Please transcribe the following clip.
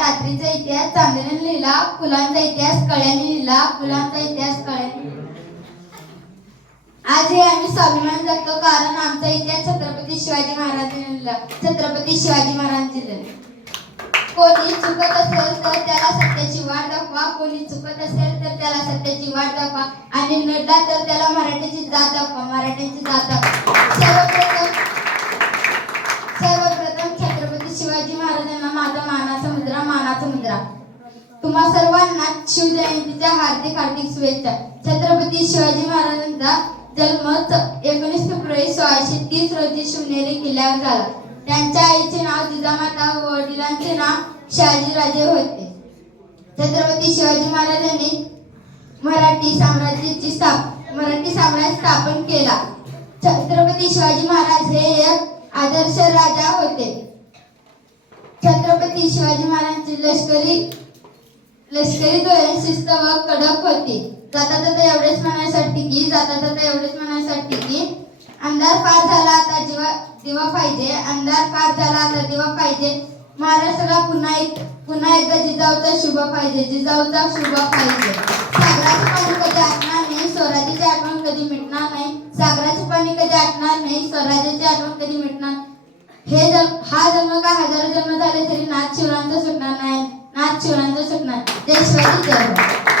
रात्रीचा इतिहास चांदण्याने लिहिला, फुलांचा इतिहास कळ्याने लिहिला, फुलांचा इतिहास कळ्याने लिहिला. आज हे आम्ही स्वाभिमान जगतो कारण आमचा इतिहास छत्रपती शिवाजी महाराजांनी लिहिला. छत्रपती शिवाजी महाराजांनी लिहिला. कोणी चुकत असेल तर त्याला सत्याची वाट दाखवा, कोणी चुकत असेल तर त्याला सत्याची वाट दाखवा आणि नडला तर त्याला मराठीची जात दाखवा, मराठ्यांची जात दाखवा. सर्वप्रथम छत्रपती शिवाजी महाराजांना माझा मानाचा मुद्रा, मानाचा मुद्रा. तुम्हा सर्वांना शिवजयंतीच्या हार्दिक हार्दिक शुभेच्छा. छत्रपती शिवाजी महाराजांचा जन्म 19 फेब्रुवारी 1630 रोजी शिवनेरी किल्ल्यावर झाला. त्यांच्या आईचे नाव जिजामाता व वडिलांचे नाव शहाजीराजे होते. छत्रपती शिवाजी महाराजांनी मराठी साम्राज्य स्थापन केला. छत्रपती शिवाजी महाराज हे एक आदर्श राजा होते. छत्रपती शिवाजी महाराजांची लष्करी धोरण शिस्त व कडक होती. जाता जाता एवढेच म्हणायसाठी की अंधार पार झाला आता दिवा पाहिजे, अंधार पार झाला आता दिवा पाहिजे. महाराष्ट्राला पुन्हा एकदा जिजाऊचा शुभ पाहिजे, जिजाऊचा शुभ पाहिजे. सागराचे पाणी कधी आटणार नाही, स्वराज्याची आठवण कधी मिटणार नाही. सागराचे पाणी कधी आटणार नाही, स्वराज्याची आठवण कधी मिटणार. हा जन्म का हजारो जन्म झाले तरी नाथ शिवरायांचा सुटणार नाही, नाथ शिवरायांचा सुटणार. जय शिवाजी, जय.